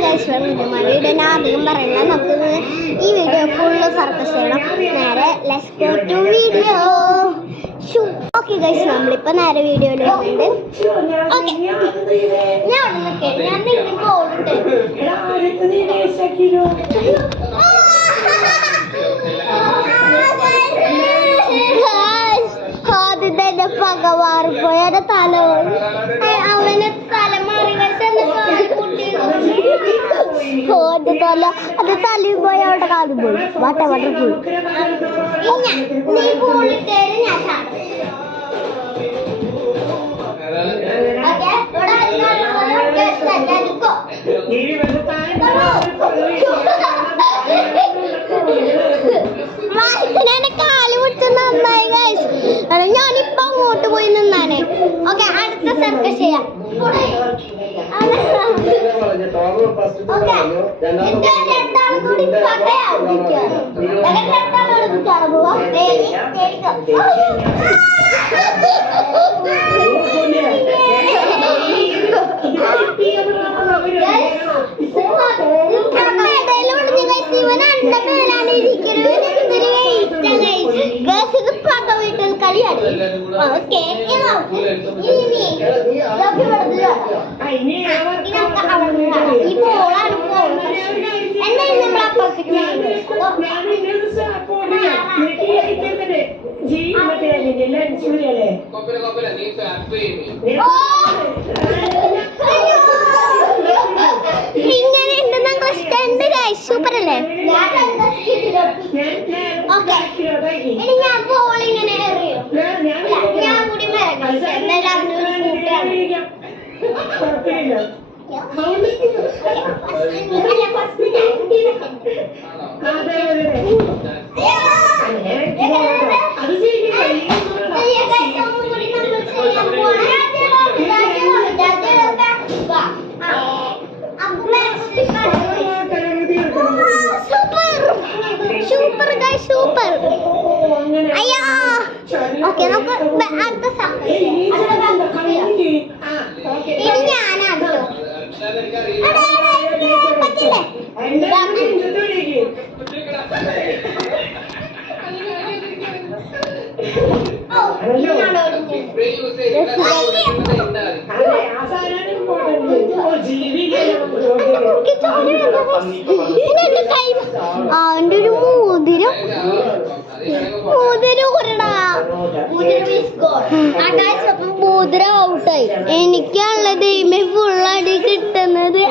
Video അധികം പറയില്ല. നമുക്ക് ഈ വീഡിയോ ഫുള്ള് സർക്കസ് ചെയ്യണം. നേരെ let's go to video. Okay guys, നമ്മളിപ്പോൾ നേരെ വീഡിയോയിൽ വരുന്നുണ്ട്. ഓക്കെ, ഞാൻ അവിടെ നിൽക്കട്ടെ. ഞാൻ നിങ്ങൾക്ക് ഓടുണ്ട്. ആദ്യത്തെ പക മാറിപ്പോയി. അത് തല അവന് തല മാറി തല അത് തലയിൽ പോയി അവിടെ കാതും പോയി. വാട്ട വാട്ടർ പോയി. കാല് വിട്ട് നന്നായി ഗൈസ്. ഞാനിപ്പോ അങ്ങോട്ട് പോയി നിന്നാണ്. ഓക്കെ, അടുത്ത സർക്കസ് ചെയ്യാം. ഇങ്ങനെയുണ്ട് ഞങ്ങൾ സ്റ്റണ്ട് ഗൈസ്. സൂപ്പർ അല്ലേ? ഓക്കെ, ഇനി ഞാൻ ബോൾ ഇങ്ങനെ എറിയോ? ഞാൻ കൂടി സൂപ്പർ ഗൈസ്, സൂപ്പർ. അയ്യോ, ഓക്കെ, നമുക്ക് അടുത്ത ഇനി ഞാനാണോ പറ്റില്ലേ? അവന്റെ ഒരു മോതിരം മോതിരം ഔട്ടായി. എനിക്കാണുള്ളത് ഫുള്ളടി കിട്ടുന്നത്.